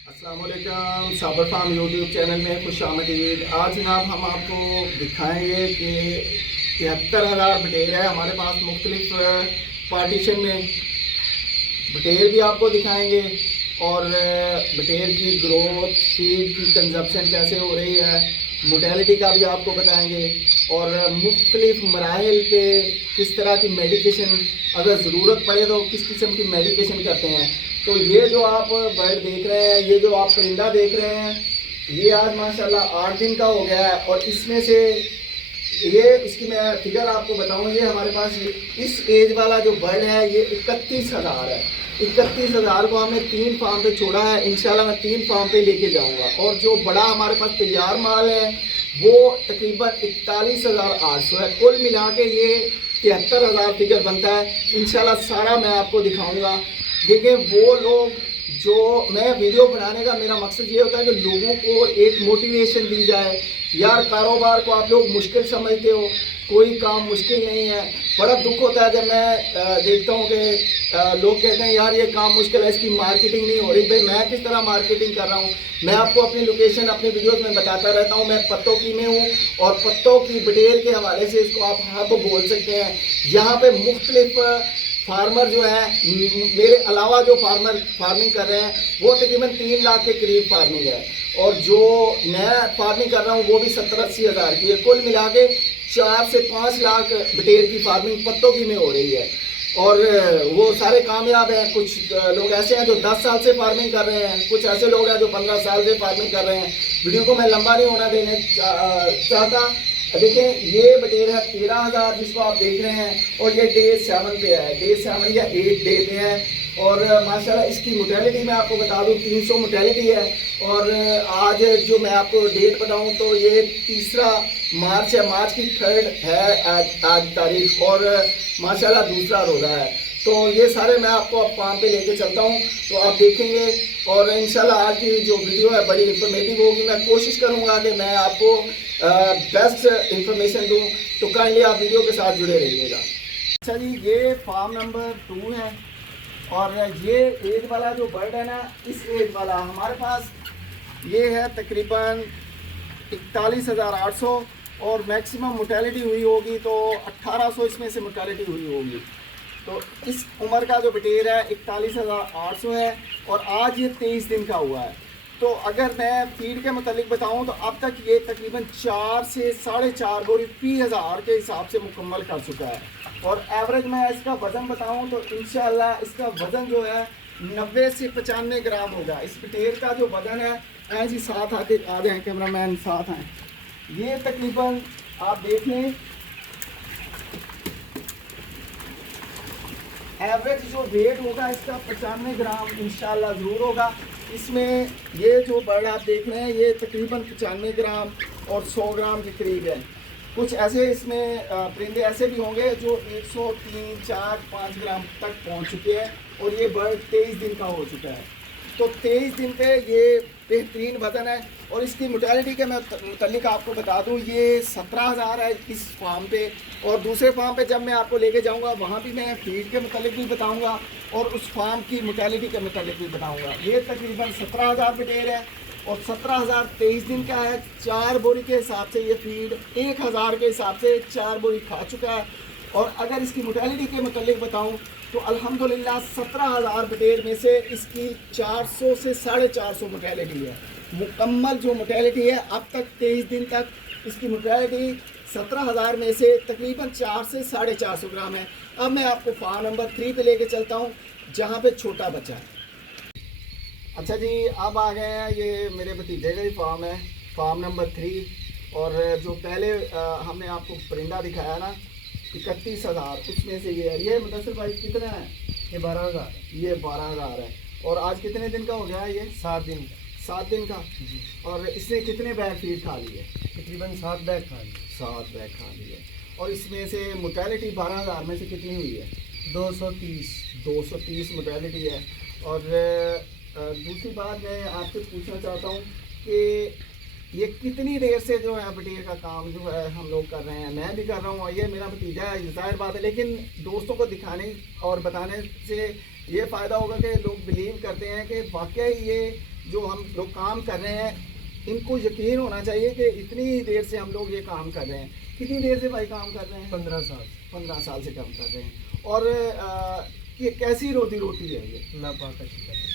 अस्सलाम वालेकुम, साबर फार्म यूट्यूब चैनल में खुश आमदीद। आज जनाब हम आपको दिखाएंगे कि 73,000 बटेर है हमारे पास मुख्तलिफ पार्टीशन में। बटेर भी आपको दिखाएंगे और बटेर की ग्रोथ, फीड की कंजप्शन कैसे हो रही है, मोटेलिटी का भी आपको बताएंगे और मुख्तलिफ मराहिल पे किस तरह की मेडिकेशन, अगर ज़रूरत पड़े तो किस किस्म की मेडिकेशन करते हैं। तो ये जो आप बर्ड देख रहे हैं, ये जो आप परिंदा देख रहे हैं, ये आज माशाल्लाह 8 दिन का हो गया है और इसमें से ये इसकी मैं फिगर आपको बताऊँ। ये हमारे पास इस एज वाला जो बर्ड है ये 31,000 है। 31,000 को हमने 3 फार्म पे छोड़ा है। इंशाल्लाह मैं 3 फार्म पे लेके जाऊंगा। और जो बड़ा हमारे पास तैयार माल है वो तकरीबन 41,800 है। कुल मिला के ये 73,000 फिगर बनता है। इंशाल्लाह सारा मैं आपको दिखाऊंगा। देखिए, वो लोग जो मैं वीडियो बनाने का मेरा मकसद ये होता है कि लोगों को एक मोटिवेशन दी जाए। यार, कारोबार को आप लोग मुश्किल समझते हो, कोई काम मुश्किल नहीं है। बड़ा दुख होता है जब मैं देखता हूँ कि लोग कहते हैं यार ये काम मुश्किल है, इसकी मार्केटिंग नहीं हो रही। भाई, मैं किस तरह मार्केटिंग कर रहा हूँ? मैं आपको अपनी लोकेशन अपने वीडियोस में बताता रहता हूँ। मैं पत्तों की में हूँ और पत्तों की बटेर के हवाले से इसको आप हब बोल सकते हैं। यहाँ पे मुख्तलिफ फार्मर जो है, मेरे अलावा जो फार्मिंग कर रहे हैं वो तकरीबन 3 लाख के करीब फार्मिंग है और जो नया फार्मिंग कर रहा हूँ वो भी 70-80 हज़ार की है। कुल मिला के 4 से 5 लाख बटेर की फार्मिंग पत्तों की में हो रही है और वो सारे कामयाब हैं। कुछ लोग ऐसे हैं जो 10 साल से फार्मिंग कर रहे हैं, कुछ ऐसे लोग हैं जो 15 साल से फार्मिंग कर रहे हैं। वीडियो को मैं लंबा नहीं होना देने चाहता। देखें, ये बटेर है 13,000 जिसको आप देख रहे हैं और ये डे 7 पे है। डे 7 या 8 डे पे है और माशाल्लाह इसकी मोटेलिटी मैं आपको बता दूं 300 मोटेलिटी है। और आज जो मैं आपको डेट बताऊं तो ये 3 मार्च है। मार्च की 3rd है आज तारीख और माशाल्लाह दूसरा रोज़ा है। तो ये सारे मैं आपको फार्म पे लेके चलता हूँ तो आप देखेंगे और इंशाल्लाह आज की जो वीडियो है बड़ी इंफॉर्मेटिव होगी। मैं कोशिश करूँगा कि मैं आपको बेस्ट इंफॉर्मेशन दूँ, तो काइंडली आप वीडियो के साथ जुड़े रहिएगा। अच्छा जी, ये फार्म नंबर 2 है और ये एज वाला जो बर्ड है ना, इस एज वाला हमारे पास ये है तकरीबन 41,800 और मैक्सिमम मोटेलिटी हुई होगी तो 1,800 इसमें से मोटेलिटी हुई होगी। तो इस उम्र का जो बटेर है 41,800 है और आज ये 23 दिन का हुआ है। तो अगर मैं फीड के मतलब बताऊं तो अब तक ये तकरीबन 4 से 4.5 बोरी फी हज़ार के हिसाब से मुकम्मल कर चुका है। और एवरेज मैं इसका वज़न बताऊं तो इंशाल्लाह इसका वज़न जो है 90 से 95 ग्राम होगा। इस बटेर का जो वज़न है, ऐसे साथ आके आ जाएँ कैमरामैन, साथ हैं, ये तकरीबन आप देख लें एवरेज जो वेट होगा इसका 95 ग्राम इंशाल्लाह ज़रूर होगा। इसमें ये जो बर्ड आप देख रहे हैं ये तकरीबन 95 ग्राम और 100 ग्राम के करीब है। कुछ ऐसे इसमें परिंदे ऐसे भी होंगे जो 103, 4, 5 ग्राम तक पहुंच चुके हैं और ये बर्ड 23 दिन का हो चुका है। तो 23 दिन पे ये बेहतरीन वज़न है। और इसकी मोटेलिटी के मैं मुतल्लिक आपको बता दूं, ये 17,000 है इस फार्म पे और दूसरे फार्म पे जब मैं आपको लेके जाऊंगा वहाँ भी मैं फीड के मुतल्लिक भी बताऊंगा और उस फार्म की मोटेलिटी के मुतल्लिक भी बताऊंगा। ये तकरीबन 17,000 बटेर है और 17,000 23 दिन का है। 4 बोरी के हिसाब से ये फीड 1,000 के हिसाब से 4 बोरी खा चुका है। और अगर इसकी मोटेलिटी के मुतल्लिक बताऊं तो अल्हम्दुलिल्लाह 17,000 बटेर में से इसकी 400 से 450 मोटेलिटी है। मुकम्मल जो मोटेलिटी है अब तक 23 दिन तक इसकी मोटेलिटी 17,000 में से तकरीबन 4 से 450 ग्राम है। अब मैं आपको फार्म नंबर 3 पे लेके चलता हूँ जहाँ पे छोटा बच्चा है। अच्छा जी, अब आ गए हैं, ये मेरे भतीजे का ही फार्म है, फार्म नंबर 3। और जो पहले हमने आपको परिंदा दिखाया ना 31,000, उसमें से ये मुदस्सिर भाई कितना है? ये 12,000। ये 12,000 है। और आज कितने दिन का हो गया है? ये 7 दिन का। 7 दिन का जी। और इसने कितने बैग फीड खा लिए? तकरीबन 7 बैग खा लिए। 7 बैग खा लिए। और इसमें से मोटेलिटी 12,000 में से कितनी हुई है? 230 मोटेलिटी है। और दूसरी बात मैं आपसे पूछना चाहता हूँ कि ये कितनी देर से जो है बटेर का काम जो है हम लोग कर रहे हैं? मैं भी कर रहा हूँ और ये मेरा भतीजा है, जाहिर बात है, लेकिन दोस्तों को दिखाने और बताने से ये फ़ायदा होगा कि लोग बिलीव करते हैं कि वाकई ये जो हम लोग काम कर रहे हैं, इनको यकीन होना चाहिए कि इतनी ही देर से हम लोग ये काम कर रहे हैं। कितनी देर से भाई काम कर रहे हैं? 15 साल 15 साल से काम कर रहे हैं। और ये कैसी रोटी रोटी है ये? अल्लाह पाक का शुक्र है।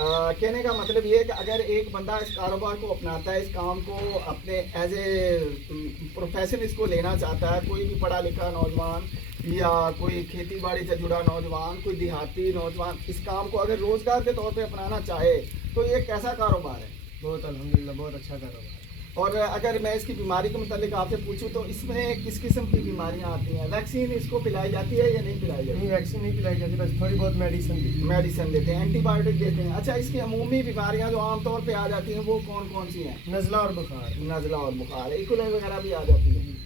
कहने का मतलब ये है कि अगर एक बंदा इस कारोबार को अपनाता है, इस काम को अपने एज ए प्रोफेशन इसको लेना चाहता है, कोई भी पढ़ा लिखा नौजवान या कोई खेती बाड़ी से जुड़ा नौजवान, कोई देहाती नौजवान इस काम को अगर रोज़गार के तौर पे अपनाना चाहे तो ये कैसा कारोबार है? बहुत अल्हम्दुलिल्लाह बहुत अच्छा कारोबार है। और अगर मैं इसकी बीमारी के मुतालिक आपसे पूछूं तो इसमें किस किस्म की बीमारियां आती हैं? वैक्सीन इसको पिलाई जाती है या नहीं पिलाई जाती? नहीं, वैक्सीन नहीं पिलाई जाती, बस थोड़ी बहुत मेडिसिन दी। मेडिसिन देते हैं, एंटीबायोटिक देते हैं। अच्छा, इसकी अमूमी बीमारियां जो आमतौर पे आ जाती हैं वो कौन कौन सी हैं? नज़ला और बुखार। नज़ला और बुखार, इकुले वगैरह भी आ जाती है।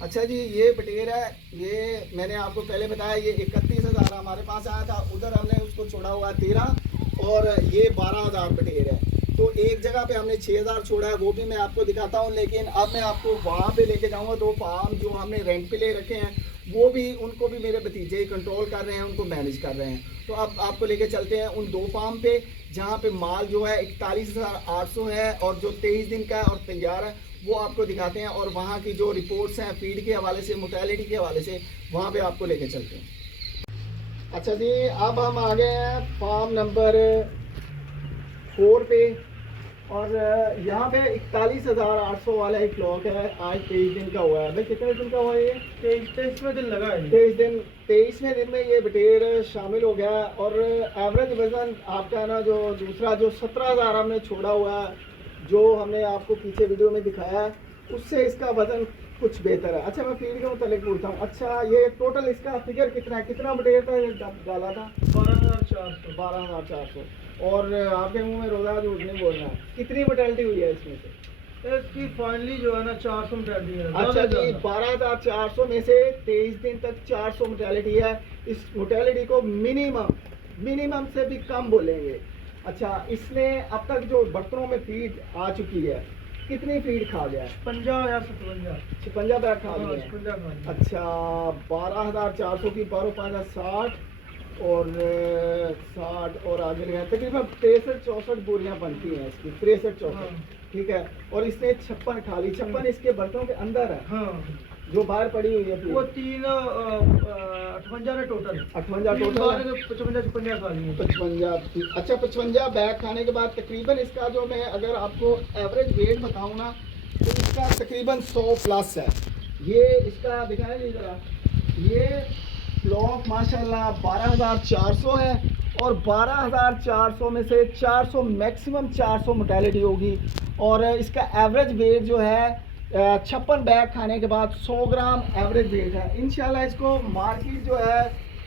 अच्छा जी, ये बटेर है, ये मैंने आपको पहले बताया, ये 31,000 हमारे पास आया था, उधर हमने उसको छोड़ा हुआ 13 और ये 12,000 बटेर है। तो एक जगह पे हमने 6,000 छोड़ा है, वो भी मैं आपको दिखाता हूँ। लेकिन अब मैं आपको वहाँ पे लेके जाऊँगा। 2 फार्म जो हमने रेंट पे ले रखे हैं वो भी, उनको भी मेरे भतीजे ही कंट्रोल कर रहे हैं, उनको मैनेज कर रहे हैं। तो अब आपको लेके चलते हैं उन 2 फार्म पे जहाँ पे माल जो है 41,800 है और जो 23 दिन का है और तैयार है, वो आपको दिखाते हैं। और वहाँ की जो रिपोर्ट्स हैं फीड के हवाले से, मोर्टेलिटी के हवाले से, वहाँ पे आपको लेके चलते हैं। अच्छा जी, अब हम आ गए हैं फार्म नंबर 4 पे और यहाँ पे 41,800 वाला एक फ्लॉक है। आज 23 दिन का हुआ है। भाई कितने दिन का हुआ है ये? 23वें दिन लगा है। 23वें दिन में ये बटेर शामिल हो गया। और एवरेज वज़न आपका ना जो दूसरा जो 17,000 हमने छोड़ा हुआ है, जो हमने आपको पीछे वीडियो में दिखाया है, उससे इसका वज़न कुछ बेहतर है। अच्छा, मैं फीड के मुतालिक पूछता हूँ। अच्छा, ये टोटल इसका फिगर कितना है? कितना बटेर था ये डाला था? 12,400। 12,400। और आपके मुंह में रोज़ा झूठ नहीं बोलना। कितनी मोर्टेलिटी हुई है इसमें से? इसकी फाइनली जो है ना 400 मोर्टेलिटी है। अच्छा जी, 12,400 में से 23 दिन तक 400 मोर्टेलिटी है। इस मोर्टेलिटी को मिनिमम से भी कम बोलेंगे। अच्छा, इसने अब तक जो बर्तनों में फीड आ चुकी है, कितनी फीड खा गया है? 50 या 57। 56 बैग खा हाँ, गया है। 56 खा लिया। अच्छा, 12,400 की 12 60 और 60 और आगे लगा तकरीबन 63-64 बोरियां बनती हैं इसकी। 63-64, हाँ। ठीक है। और इसने 56 खा ली। 56 इसके बर्तनों के अंदर है, हाँ, जो बाहर पड़ी हुई है वो feed। 58 है टोटल। 58 टोटल है। 55 खा लिए। 55। अच्छा, 55 बैग खाने के बाद तकरीबन इसका जो मैं अगर आपको एवरेज वेट बताऊं ना, तो इसका तकरीबन 100 प्लस है। ये इसका दिखाएं जी जरा, ये ब्लॉक माशाल्लाह 12,400 है और 12,400 में से 400 मैक्सिमम 400 मोर्टेलिटी होगी। और इसका एवरेज वेट जो है 56 बैग खाने के बाद 100 ग्राम एवरेज वेट है। इंशाल्लाह इसको मार्केट जो है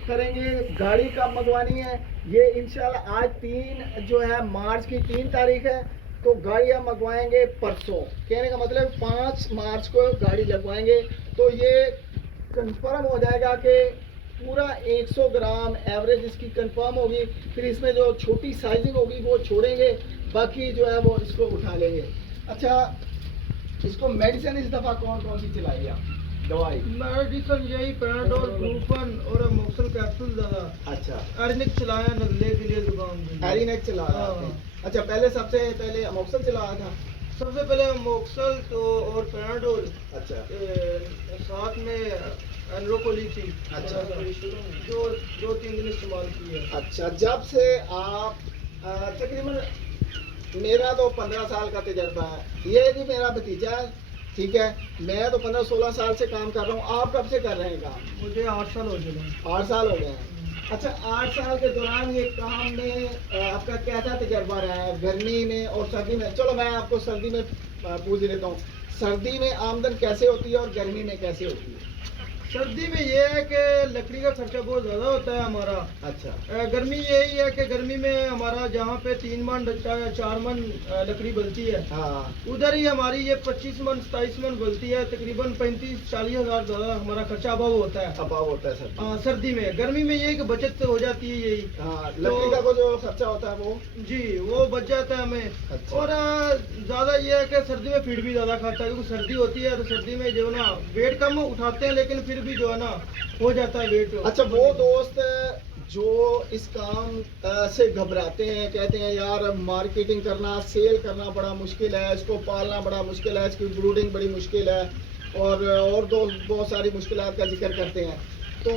करेंगे। गाड़ी कब मंगवानी है? ये इंशाल्लाह आज 3 जो है मार्च की 3 तारीख है, तो गाड़ी हम मंगवाएंगे परसों। कहने का मतलब 5 मार्च को गाड़ी लगवाएंगे, तो ये कंफर्म हो जाएगा कि पूरा 100 ग्राम एवरेज इसकी कंफर्म होगी। फिर इसमें जो छोटी साइजिंग होगी वो छोड़ेंगे, बाकी जो है वो इसको उठा लेंगे। अच्छा, इसको मेडिसिन इस दफ़ा कौन कौन सी चलाई आप? दवाई मेडिसिन यही पैराडोल, ब्रूफन और अमोक्सल कैप्सूल ज़्यादा। अच्छा, एरिनिक चलाया नज़ले के लिए, जुकाम के लिए। एरिनेक चला रहा हाँ। है। अच्छा, पहले सबसे पहले अमोक्सल चलाया था। सबसे पहले अमोक्सल तो और पैराडोल, अच्छा, साथ में एनरोकोली थी। अच्छा। जो 2-3 दिन इस्तेमाल की है। अच्छा, जब से आप तकरीबन मेरा तो 15 साल का तजर्बा है। ये भी मेरा भतीजा है, ठीक है। मैं तो 15-16 साल से काम कर रहा हूँ। आप कब से कर रहे हैं काम? मुझे 8 साल हो गए। 8 साल हो गए हैं। अच्छा, 8 साल के दौरान ये काम में आपका कैसा तजर्बा रहा है, गर्मी में और सर्दी में? चलो मैं आपको सर्दी में पूछ लेता हूँ। सर्दी में आमदन कैसे होती है और गर्मी में कैसे होती है? सर्दी में ये है कि लकड़ी का खर्चा बहुत ज़्यादा होता है हमारा। अच्छा, गर्मी यही है कि गर्मी में हमारा जहाँ पे 3 मन 4 मन लकड़ी बनती है, हाँ। उधर ही हमारी ये 25 मन 27 मन बनती है। तकरीबन 35-40 हज़ार ज़्यादा हमारा खर्चा अभाव होता है। अभाव होता है सर। सर्दी में। गर्मी में ये कि बचत हो जाती है यही। हाँ, लकड़ी का जो खर्चा होता है वो जी, वो बच जाता है हमें। अच्छा। और ज़्यादा ये है कि सर्दी में फीड भी ज़्यादा खाता है, क्योंकि सर्दी होती है तो सर्दी में जो है ना वेट कम उठाते हैं, लेकिन फिर भी जो है ना हो जाता है वेट। अच्छा, वो दोस्त जो इस काम से घबराते हैं, कहते हैं यार मार्केटिंग करना, सेल करना बड़ा मुश्किल है, इसको पालना बड़ा मुश्किल है, इसकी ब्रूडिंग बड़ी मुश्किल है, और दो बहुत सारी मुश्किलात का जिक्र करते हैं, तो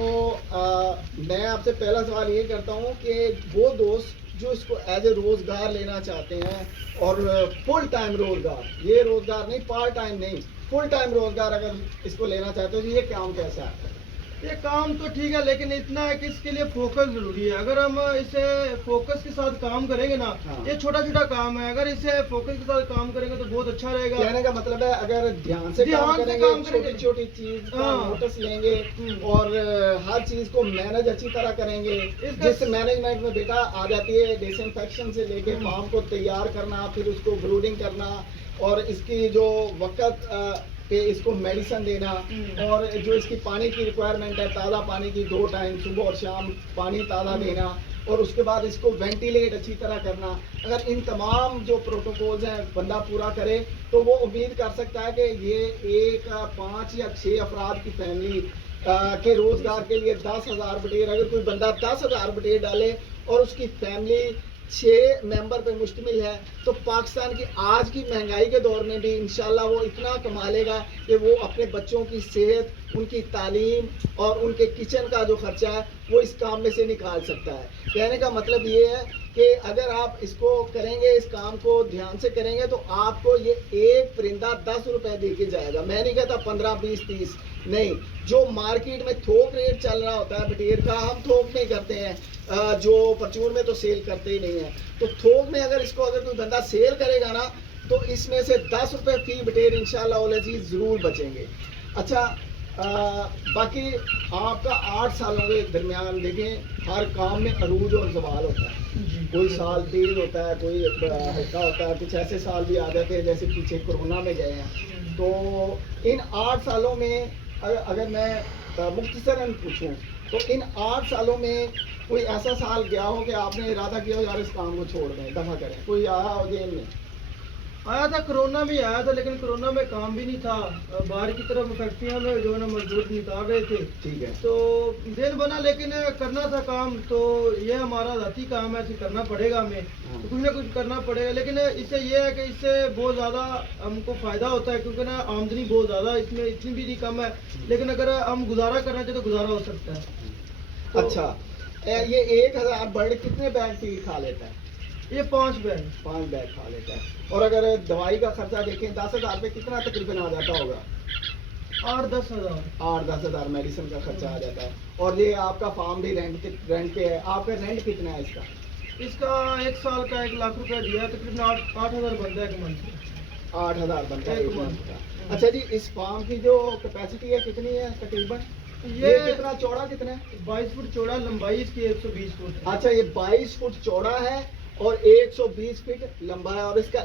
मैं आपसे पहला सवाल ये करता हूँ कि वो दोस्त जो इसको एज ए रोज़गार लेना चाहते हैं, और फुल टाइम रोज़गार, ये रोज़गार नहीं, पार्ट टाइम नहीं, फुल टाइम रोज़गार अगर इसको लेना चाहते हो तो ये काम कैसा है? ये काम तो ठीक है, लेकिन इतना है कि इसके लिए फोकस जरूरी है। अगर हम इसे फोकस के साथ काम करेंगे ना, हाँ। ये छोटा छोटा काम है, अगर इसे फोकस के साथ काम करेंगे तो बहुत अच्छा रहेगा। कहने का मतलब है अगर ध्यान से काम करेंगे, छोटी छोटी चीज का हाँ। नोटिस लेंगे और हर चीज को मैनेज अच्छी तरह करेंगे, जिस मैनेजमेंट में बेटा आ जाती है डिसइंफेक्शन से लेके फार्म को तैयार करना, फिर उसको ब्रूडिंग करना, और इसकी जो वक्त पे इसको मेडिसिन देना, और जो इसकी पानी की रिक्वायरमेंट है, ताज़ा पानी की 2 टाइम सुबह और शाम पानी ताज़ा देना, और उसके बाद इसको वेंटिलेट अच्छी तरह करना, अगर इन तमाम जो प्रोटोकॉल्स हैं बंदा पूरा करे तो वो उम्मीद कर सकता है कि ये 5 या 6 अफराद की फैमिली के रोज़गार के लिए 10,000 बटेर, अगर कोई बंदा 10,000 बटेर डाले और उसकी फैमिली 6 मेंबर पे मुश्तमिल है, तो पाकिस्तान की आज की महंगाई के दौर में भी इंशाल्लाह वो इतना कमा लेगा कि वो अपने बच्चों की सेहत, उनकी तालीम और उनके किचन का जो खर्चा है वो इस काम में से निकाल सकता है। कहने का मतलब ये है कि अगर आप इसको करेंगे, इस काम को ध्यान से करेंगे, तो आपको ये एक परिंदा 10 रुपए दे के जाएगा। मैं नहीं कहता 15, 20, 30 नहीं, जो मार्केट में थोक रेट चल रहा होता है बटेर का, हम थोक नहीं करते हैं, जो परचून में तो सेल करते ही नहीं है, तो थोक में अगर इसको अगर कोई बंदा सेल करेगा ना, तो इसमें से 10 रुपए फी बटेर इंशाल्लाह उल अजीज ज़रूर बचेंगे। अच्छा, बाकी आपका 8 सालों के दरमियान देखें, हर काम में अरूज और जवाल होता है, कोई साल तेज होता है, कोई हल्का होता है, कुछ ऐसे साल भी आ जाते हैं जैसे पीछे कोरोना में गए हैं। तो इन 8 सालों में अगर मैं मुख्तसरन पूछूं, तो इन 8 सालों में कोई ऐसा साल गया हो कि आपने इरादा किया हो यार इस काम को छोड़ दें, दफा करें, कोई आया हो जेल में? आया था, कोरोना भी आया था, लेकिन कोरोना में काम भी नहीं था, बाहर की तरफ फैक्ट्रियां में जो है ना मजदूर निकाल रहे थे, ठीक है, तो दिल बना, लेकिन करना था काम, तो ये हमारा जाती काम है, इसे करना पड़ेगा हमें, तो कुछ ना कुछ करना पड़ेगा। लेकिन इससे ये है कि इससे बहुत ज़्यादा हमको फ़ायदा होता है, क्योंकि ना आमदनी बहुत ज़्यादा इसमें इतनी भी नहीं कम है, लेकिन अगर हम गुजारा करना चाहें तो गुजारा हो सकता है। तो अच्छा, ये 1000 बर्ड कितने बैग फीड खा लेता है? ये 5 बैग 5 बैग खा लेता है। और अगर दवाई का खर्चा देखें 10,000 पे कितना तकरीबन आ जाता होगा? 8-10 हज़ार 8-10 हज़ार मेडिसिन का खर्चा आ जाता है। और ये आपका फार्म भी रेंट पे है, आपका रेंट कितना है इसका? इसका 1 साल का 1 लाख रुपया दिया, तकरीबन 8,000 बनता है एक मंथ। 8,000 बनता है एक एक मंथ मंथ। का। अच्छा जी, इस फार्म की जो कैपेसिटी है कितनी है तकरीबन? ये कितना चौड़ा कितना है? 22 फुट चौड़ा, लंबाई इसकी 120 फुट है। अच्छा, ये 22 फुट चौड़ा है और 120 फीट लंबा है, और इसका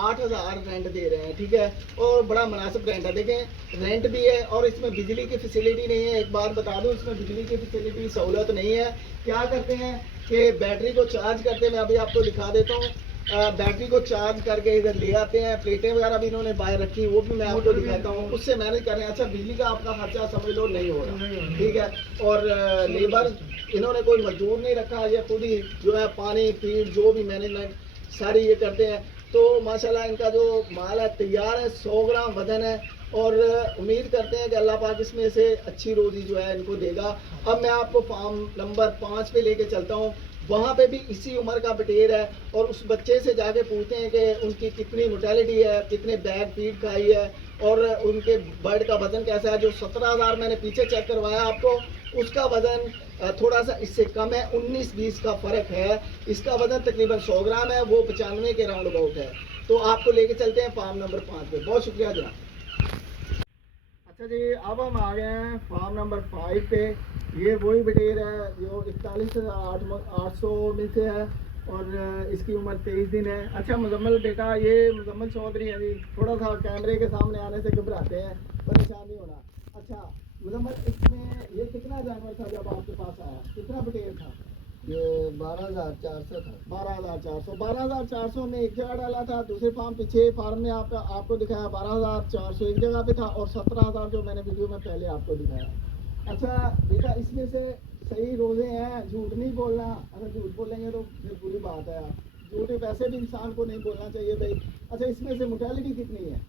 8,000 रेंट दे रहे हैं, ठीक है, और बड़ा मुनासिब रेंट है। देखें, रेंट भी है और इसमें बिजली की फैसिलिटी नहीं है। एक बात बता दूं, इसमें बिजली की फैसिलिटी सहूलत नहीं है। क्या करते हैं कि बैटरी को चार्ज करते हैं, मैं अभी आपको दिखा देता हूँ, बैटरी को चार्ज करके इधर ले आते हैं, प्लेटें वगैरह भी इन्होंने बाहर रखी, वो भी मैं आपको दिखाता हूँ, उससे मैनेज कर रहे हैं। अच्छा, बिजली का आपका खर्चा समझ लो नहीं हो रहा, ठीक है, और लेबर इन्होंने कोई मजदूर नहीं रखा, ये खुद ही जो है पानी फीड जो भी मैनेजमेंट सारी ये करते हैं। तो माशाल्लाह इनका जो माल है तैयार है, 100 ग्राम वजन है, और उम्मीद करते हैं कि अल्लाह पाक इसमें से अच्छी रोजी जो है इनको देगा। अब मैं आपको फार्म नंबर 5 पे लेके चलता हूँ, वहाँ पे भी इसी उम्र का बटेर है, और उस बच्चे से जाके पूछते हैं कि उनकी कितनी मोर्टेलिटी है, कितने बैग फीड खाई है, और उनके बर्ड का वजन कैसा है। जो 17,000 मैंने पीछे चेक करवाया आपको, उसका वजन थोड़ा सा इससे कम है, 19-20 का फ़र्क है। इसका वजन तकरीबन 100 ग्राम है, वो 95 के राउंड अबाउट है। तो आपको लेके चलते हैं फार्म नंबर 5 पे। बहुत शुक्रिया जनाब। अच्छा जी, अब हम आ गए हैं फार्म नंबर 5 पे। ये वही बटेर है जो 41,800 में से है, और इसकी उम्र 23 दिन है। अच्छा मुजम्मल बेटा, ये मुजम्मल चौधरी है जी, थोड़ा सा कैमरे के सामने आने से घबराते हैं, परेशान नहीं होना। अच्छा मुजम्मल, इसमें ये कितना जानवर था जब आपके पास आया, कितना बटेर था? ये 12,400 था। 12,400 में एक जगह डाला था, दूसरे फार्म पीछे फार्म में आपको दिखाया 12,400 एक जगह पे था, और 17,000 जो मैंने वीडियो में पहले आपको दिखाया। अच्छा बेटा, इसमें से सही रोज़े हैं, झूठ नहीं बोलना। अगर झूठ बोलेंगे तो फिर बुरी बात है। झूठे पैसे भी इंसान को नहीं बोलना चाहिए भाई। अच्छा, इसमें से मोर्टेलिटी कितनी है?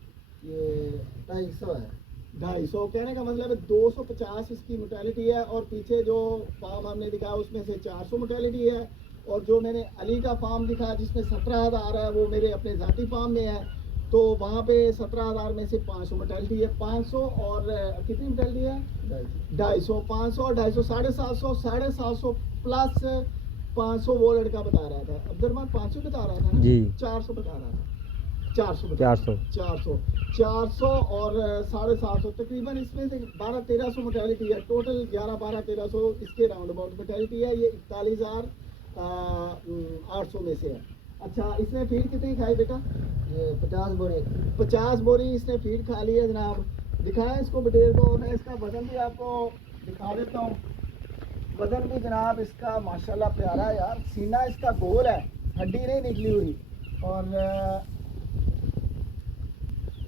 ये 250 है। 250, कहने का मतलब है 250 इसकी मोर्टेलिटी है। और पीछे जो फार्म हमने दिखाया उसमें से 400 मोर्टेलिटी है। और जो मैंने अली का फार्म दिखाया जिसमें 17,000 है, वो मेरे अपने ज़ाती फार्म में है। तो वहाँ पे 17,000 में से 500 मोर्टेलिटी है। 500 और कितनी मोर्टेलिटी है? 250। 500 और 250, 750, 750 प्लस 500 वो लड़का बता रहा था, अब्दुलरहमान 500 बता रहा था ना जी। 400 बता रहा था। 400 400 और 750, तकरीबन इसमें से 12-1300 मोर्टेलिटी है। टोटल 11-12-1300 इसके राउंड अबाउट मोर्टेलिटी है। ये 41,800 में से है। अच्छा, इसने फीड कितनी खाई बेटा? ये 50 बोरे। 50 बोरी इसने फीड खा ली है जनाब। दिखाएं इसको बटेर को। मैं इसका वजन भी आपको दिखा देता हूँ। वजन भी जनाब इसका माशाल्लाह प्यारा है यार। सीना इसका गोल है, हड्डी नहीं निकली हुई। और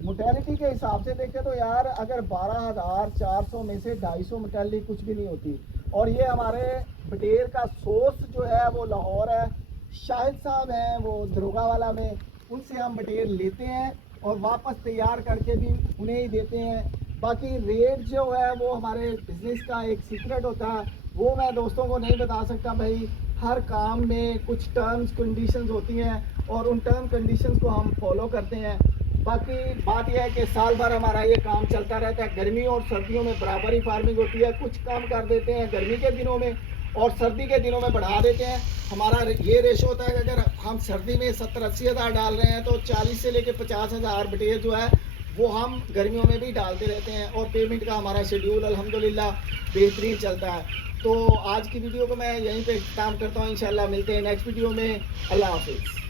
मोर्टेलिटी के हिसाब से देखें तो यार अगर 12,400 में से 250 मोर्टेलिटी कुछ भी नहीं होती। और ये हमारे बटेर का सोर्स जो है वो लाहौर है। शाहिद साहब हैं वो दरोगा वाला में, उनसे हम बटेर लेते हैं और वापस तैयार करके भी उन्हें ही देते हैं। बाकी रेट जो है वो हमारे बिज़नेस का एक सीक्रेट होता है, वो मैं दोस्तों को नहीं बता सकता भाई। हर काम में कुछ टर्म्स कंडीशंस होती हैं और उन टर्म कंडीशंस को हम फॉलो करते हैं। बाकी बात यह है कि साल भर हमारा ये काम चलता रहता है। गर्मी और सर्दियों में बराबर ही फार्मिंग होती है। कुछ कम कर देते हैं गर्मी के दिनों में और सर्दी के दिनों में बढ़ा देते हैं। हमारा ये रेशो होता है कि अगर हम सर्दी में 70-80 हज़ार डाल रहे हैं तो 40 से लेकर 50 हज़ार बटेर जो है वो हम गर्मियों में भी डालते रहते हैं। और पेमेंट का हमारा शेड्यूल अल्हम्दुलिल्लाह बेहतरीन चलता है। तो आज की वीडियो को मैं यहीं पे काम करता हूँ। इंशाल्लाह मिलते हैं नेक्स्ट वीडियो में। अल्लाह हाफिज़।